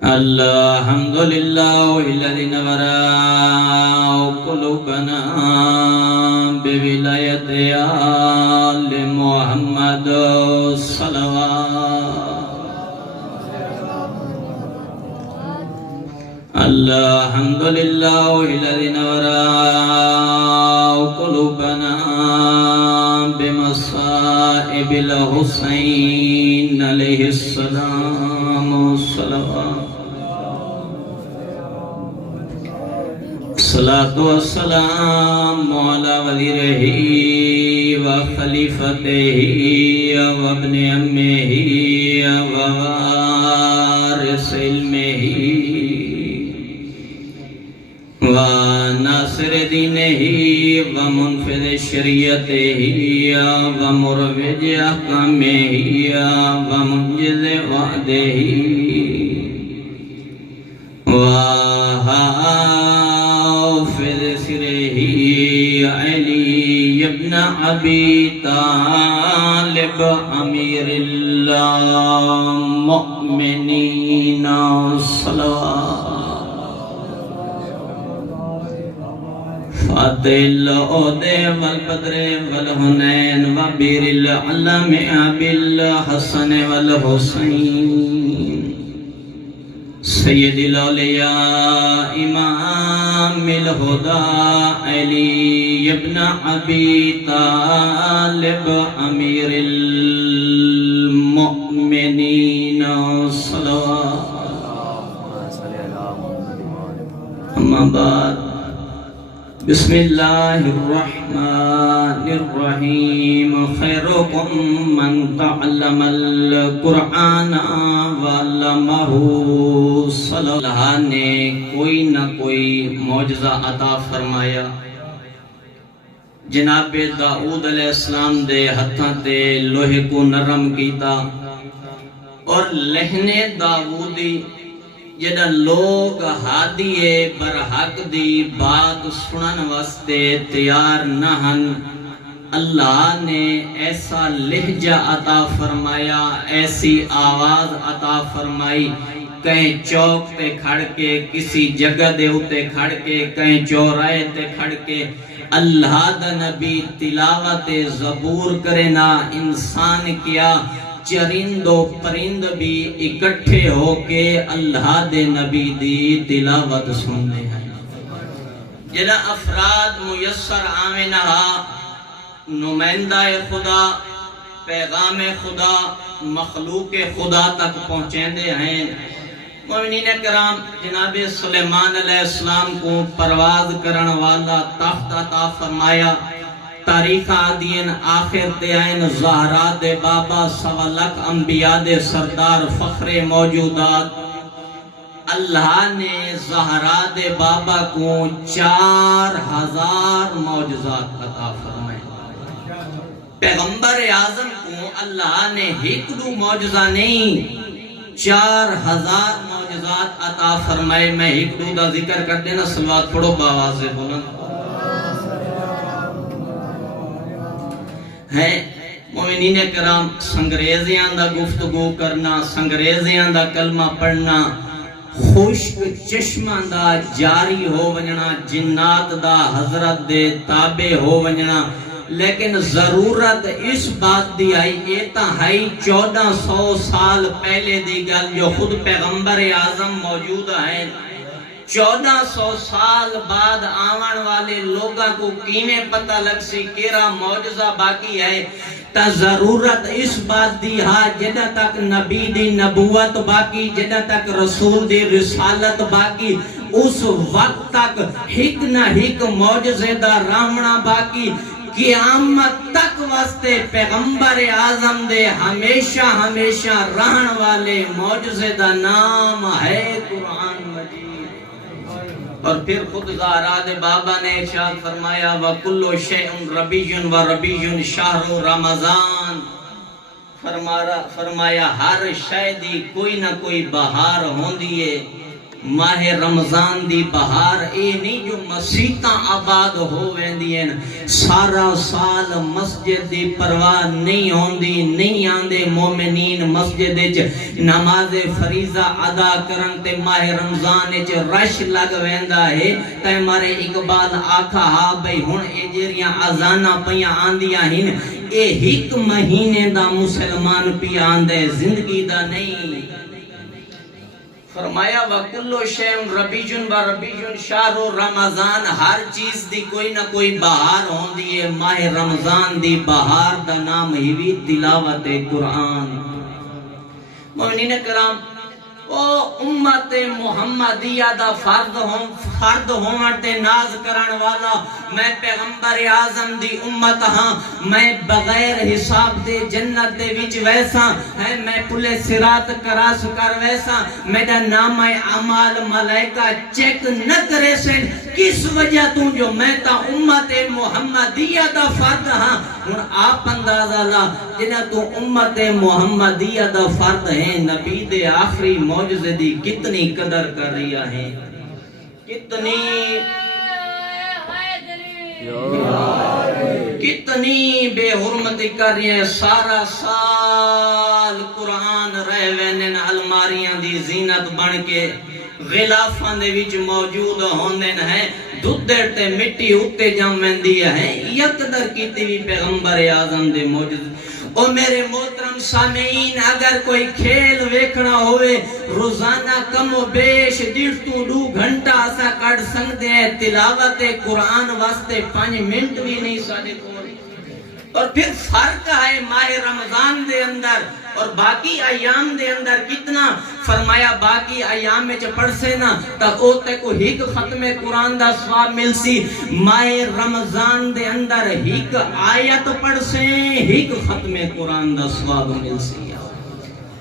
الحمد لله الذي نور قلوبنا بولاية آل محمد صلوات. الحمد لله الذي نور قلوبنا بمصائب الحسين عليه السلام صلوات. الصلاة والسلام على وزيره وخليفته وابن أمه ووارث علمه وناصر دينه ومنفذ شريعته ومروج أحكامه ومنجز وعده وحافظ سره علي بن أبي طالب أمير المؤمنين صلوات. فاتح العود والبدر والحنين وبير العلم أبي الحسن والحسين سید الاولیاء امام الہدى علی ابن ابی طالب امیر المؤمنین صلوات. اما بعد بسم اللہ الرحمن الرحیم. خیرکم من تعلم القرآن وعلمہ. اللہ نے کوئی نہ کوئی معجزہ عطا فرمایا. جناب داؤد علیہ السلام دے ہتھاں تے لوہے کو نرم کیتا اور لہنے داؤدی جڑا لوگ ہادیے برحق دی بات سنن واسطے تیار نہ ہن، اللہ نے ایسا لہجہ عطا فرمایا، ایسی آواز عطا فرمائی. کہیں چوک تے کھڑ کے، کسی جگہ دے ہوتے کھڑ کے، کہیں چوراہے تے کھڑ کے اللہ دا نبی تلاوت زبور کرے نا. انسان کیا چرند و پرند بھی اکٹھے ہو کے اللہ دے نبی دی تلاوت سننے ہیں. جنہ افراد میسر آمینہ نمائندہ خدا، پیغام خدا، مخلوق خدا تک پہنچیں دے ہیں. مومنین کرام، جناب سلیمان علیہ السلام کو پرواز کرن والا تخت عطا فرمایا. تاریخ آدین آخر دے آئین زہرا دے بابا سوالک انبیاء دے سردار فخر موجودات. اللہ نے زہرا دے بابا کو 4000 معجزات عطا فرمائے. پیغمبر اعظم کو اللہ نے ایک دو معجزہ نہیں 4000 معجزات عطا فرمائے. میں ایک دو دا ذکر کر دینا، صلوات پڑھو باواز بلند. ہے مومنین کرام، سنگریزیاں دا گفتگو کرنا، سنگریزیاں دا کلمہ پڑھنا، خشک چشمہ دا جاری ہو ونجنا، جنات دا حضرت دے تابع ہو ونجنا. لیکن ضرورت اس بات دی آئی، ایتا ہائی 1400 سال پہلے دی گل جو خود پیغمبر اعظم موجود ہیں. 1400 سال بعد آوان والے لوگاں کو کیمیں پتہ لگ سی کیرا معجزہ باقی ہے. تا ضرورت اس بات دی ہاں جدہ تک نبی دی نبوت باقی، جدہ تک رسول دی رسالت باقی، اس وقت تک ہک نہ ہک معجزے دا رامنا باقی. قیامت تک واسطے پیغمبر اعظم دے ہمیشہ ہمیشہ رہن والے معجزے دا نام ہے قرآن مجید. اور پھر خود زہرا دے بابا نے ارشاد فرمایا وَكُلُّ شَيْءٍ رَبِيٌّ وَرَبِيٌّ شَهْرُ رمضان. فرمایا ہر شے دی کوئی نہ کوئی بہار ہوندی ہے، ماہ رمضان دی بہار اے نہیں جو مسیتاں آباد ہو ویندین سارا سال مسجد دی پرواہ نہیں ہوندی نہیں آندے مومنین مسجد وچ نماز فریضہ ادا کرن تے ماہ رمضان وچ رش لگ ویندا ہے تے مارے اقبال آکھا ہا بھئی ہن اے جڑیاں اذاناں پیاں آندیاں ہن اے ہک مہینے دا مسلمان پی آندے زندگی دا نہیں فرمایا وَكُلُّ شَيْءٍ رَبِيعٌ وَرَبِيعٌ شَهْرُ رمضان ہر چیز دی کوئی نہ کوئی بہار ہوندی ہے ماہ رمضان دی بہار دا نام ہی بھی تلاوت قرآن مومنین کرام او امت محمدیہ دا فرد ہوتے ناز کرن والا میں پیغمبر اعظم دی امت ہاں میں بغیر حساب دے جنت دے وچ ویسا ہے میں پلے صراط کراس کر ویسا میرا نام اعمال ملائکہ چیک نہ کرے سے کس وجہ تو جو میں تا امت محمدیہ دا فرد ہاں ہن آپ اندازہ لا جنہ تو امت محمدیہ دا فرد ہیں نبی دے آخری معجزے دی کتنی قدر کر رہا ہے کتنی بے حرمتی کر رہی ہیں سارا سال قرآن رہ وینن الماریاں دی زینت بن کے غلافاں دے وچ موجود ہوندن ہیں دودھر تے مٹی اتے جموندی ہے یک قدر کیتی بھی پیغمبر اعظم دے معجزے او میرے محترم سامعین اگر کوئی کھیل ویکھنا ہوئے روزانہ کم و بیش 1.5 گھنٹہ اسا کٹ سکتے ہیں تلاوت قرآن واسطے 5 منٹ بھی نہیں سارے کو اور پھر فرق ہے ماہ رمضان دے اندر اور باقی ایام دے اندر کتنا فرمایا باقی ایام میں پڑھ سے نا تک او تے کو ہک ختم قرآن دا ثواب مل سی ماہ رمضان دے اندر ہک آیت پڑھ سے ہک ختم قرآن دا ثواب مل سی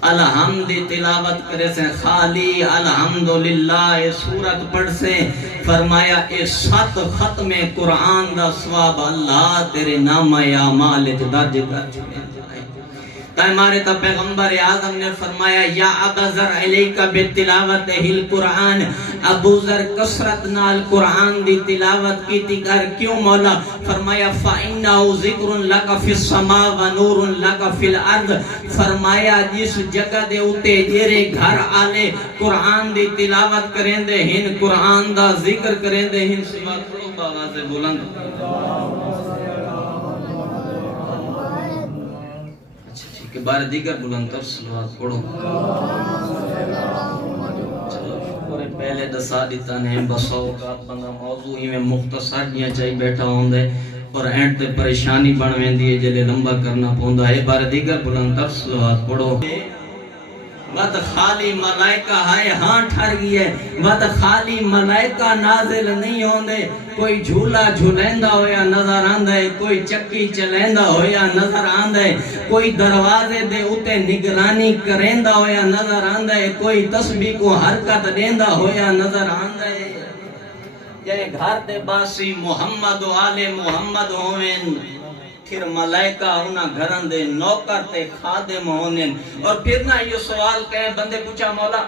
الحمد تلاوت کرے سے خالی الحمدللہ سورت پڑھ سے فرمایا اے 7 ختم قرآن دا ثواب اللہ تیرے نام اعمال درج کر چکے ہمارے تا پیغمبر اعظم نے فرمایا یا ابا ذر علیکہ بالتلاوت ہل قرآن ابو ذر کثرت نال قرآن دی تلاوت کی کر کیوں مولا فرمایا فَإِنَّهُ ذِكْرٌ لَكَ فِي السَّمَاءِ وَنُورٌ لَكَ فِي الْأَرْضِ فرمایا جس جگہ دے اتے جیرے گھر آلے قرآن دی تلاوت کریں دے ہن قرآن دا ذکر کریں دے ہن سوات پڑھو باغا سے بلند کہ بارے دیگر بلندر صلوات پڑھو چلو شکر پہلے دسا دیتا نے بساؤ کا بندہ موضوع ہی میں مختصر جیاں چاہی بیٹھا ہوندے اور اینڈ تے پریشانی بنویں دیئے جلے لمبا کرنا پوندا ہے بارے دیگر بلندر صلوات پڑھو وقت خالی ملائکہ ہائے ہاں ٹھر گئی ہے وقت خالی ملائکہ نازل نہیں ہوندے کوئی جھولا جھولیندہ ہویا نظر آندہ ہے کوئی چکی چلیندہ ہویا نظر آندہ ہے کوئی دروازے دے اتے نگرانی کریندہ ہویا نظر آندہ ہے کوئی تسبیح کو حرکت دیندہ ہویا نظر آندہ ہے یہ گھر دے باسی محمد و آل محمد ہوئن پھر ملائکہ ہونا گھرن دے نوکر تے خادم ہونن اور پھر نہ یہ سوال کہیں بندے پوچھا مولا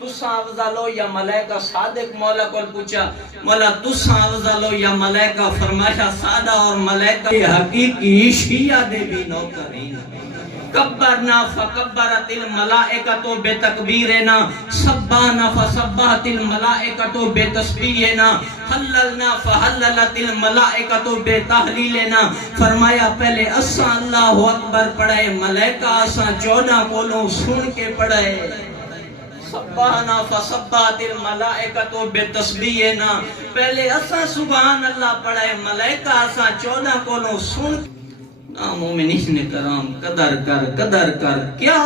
تساں افضل ہو یا ملائکہ صادق مولا کو پوچھا مولا تساں افضل ہو یا ملائکہ فرمایا سادہ اور ملائکہ حقیقی شیعہ دے بھی نوکر ہیں کبرنا فکبرت الملائکۃ بتکبیرنا سبحنا فسبحت الملائکۃ بتسبیحنا حللنا فحللت الملائکۃ بتحلیلنا فرمایا پہلے اساں اللہ اکبر پڑھے ملائکہ اساں 14 کولوں سن کے پڑھے سبحنا فسبحت الملائکۃ بتسبیحنا پہلے اساں سبحان اللہ پڑھے ملائکہ اساں 14 کولوں سن مومنین کرام قدر کر کیا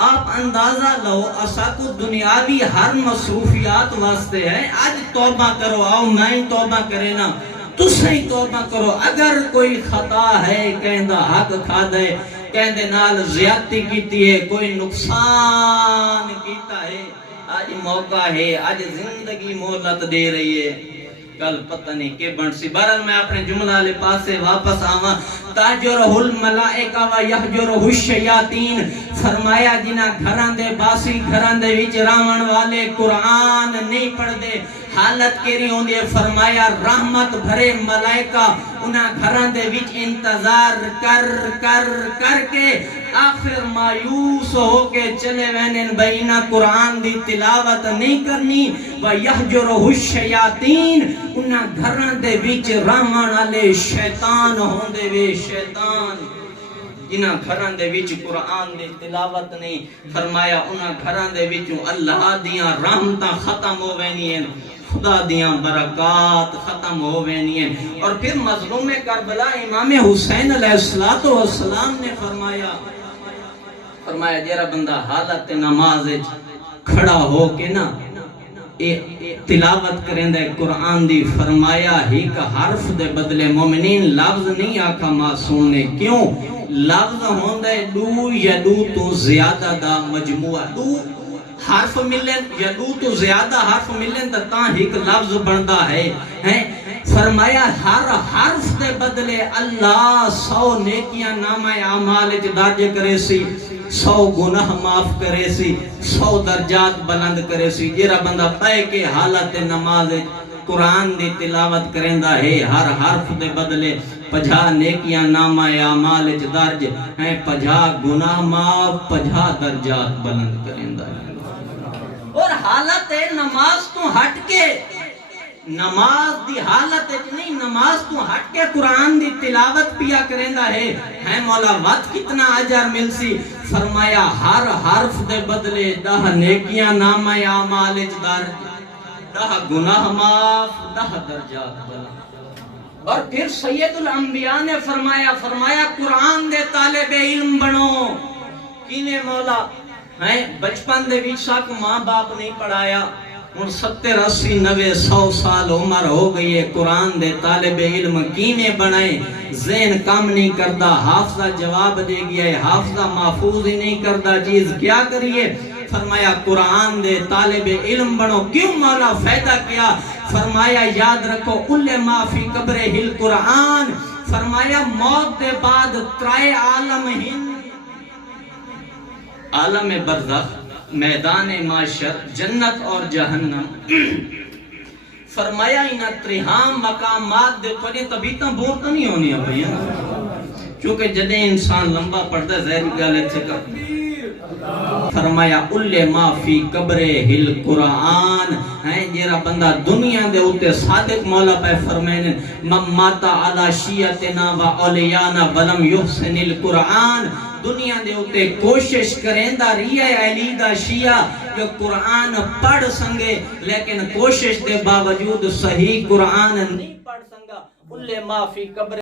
آپ اندازہ لو اسا کو دنیاوی ہر مصروفیات واسطے ہے آج توبہ کرو آؤ میں توبہ کرے نا تسے ہی توبہ کرو اگر کوئی خطا ہے کہندہ حق کھا دے کہندے نال زیادتی کیتی ہے کوئی نقصان کیتا ہے آج موقع ہے آج زندگی مہلت دے رہی ہے کل پتہ نہیں کہ بن سی. بہرحال میں اپنے جملہ لے پاسے واپس آواں. تاجرہ الملائکہ و یحجرہ الشیاطین. فرمایا جنہ گھراں دے باسی گھراں دے وچ راون والے قرآن نہیں پڑھ دے حالت کیری ہوندی ہے. فرمایا رحمت بھرے ملائکہ انہاں گھراں دے وچ انتظار کر کر کر کے آخر مایوس ہو کے چلے وینن بھئی قرآن دی تلاوت نہیں کرنی. وَيَحْجُرُهُ الشَّيَاطِينَ انہاں گھراں دے وچ راون والے شیطان ہوندے وے شیطان جنہاں گھراں دے وچ قرآن دی تلاوت نہیں. فرمایا انہاں گھراں دے وچوں اللہ دیاں رحمتاں ختم ہو وینی ہیں خدا دیاں برکات ختم ہو وینی ہیں. اور پھر مظلوم کربلا امام حسین علیہ السلام نے فرمایا جیرا بندہ حالت نماز کھڑا ہو کے نا تلاوت کریں دے قرآن دی. فرمایا ہی کا حرف دے بدلے مومنین لفظ نہیں آکھا معصوم نے. کیوں؟ لفظ ہوندے دو یا دو تو زیادہ دا مجموعہ. دو حرف ملن یا دو تو زیادہ حرف ملن تا ایک لفظ بندا ہے. فرمایا ہر حرف دے بدلے اللہ 100 نیکیاں نامہ اعمال وچ درج کرے سی, 100 گناہ معاف کرے سی, 100 درجات بلند کرے سی. جیرا بندہ پے کے حالت نماز قرآن دی تلاوت کریندا ہے ہر حرف دے بدلے 50 نیکیاں نامہ اعمال وچ درج ہیں, 50 گناہ معاف, 50 درجات بلند کریندا ہے. اور حالت نماز تو ہٹ کے نماز دی حالت نہیں نماز تو ہٹ کے قرآن دی تلاوت پیا کریندا ہے مولا وقت کتنا اجر مل سی. فرمایا ہر حرف دے بدلے 10 نیکیاں نامہ اعمال وچ درج, 10 گناہ معاف, 10 درجات بلند. اور پھر سید الانبیاء نے فرمایا قرآن دے طالب علم بنو. کینے مولا بچپن دے وچ ساک ماں باپ نہیں پڑھایا, ہن 70 80 90 100 سال عمر ہو گئی ہے. قرآن دے طالب علم کینے بنائے؟ ذہن کام نہیں کردا, حافظہ جواب دے گیا ہے, حافظہ محفوظ ہی نہیں کردا, چیز کیا کریے؟ فرمایا قرآن دے طالب علم بنو. کیوں مولا فائدہ کیا؟ فرمایا یاد رکھو علما فی قبر القرآن. فرمایا موت دے بعد 3 عالم ہیں, عالم برزخ, میدان معاشر, جنت اور جہنم. فرمایا انہاں 3 مقامات دے پڑے طبیعتاں بور تو نہیں ہونی بھئی, چونکہ جدے انسان لمبا پڑھتا ہے ظاہر گل ہے کر. فرمایا علما فی قبر القرآن. جیرا بندہ دنیا دے اوتے صادق مولا پہ فرمائے مماتا علی شیعتنا و اولیانا ولم یحسن القرآن. دنیا دے اوتے کوشش کریں دا ریا علی دا شیعہ جو قرآن پڑھ سنگے لیکن کوشش دے باوجود صحیح قرآن نہیں پڑھ سنگا. علما فی قبر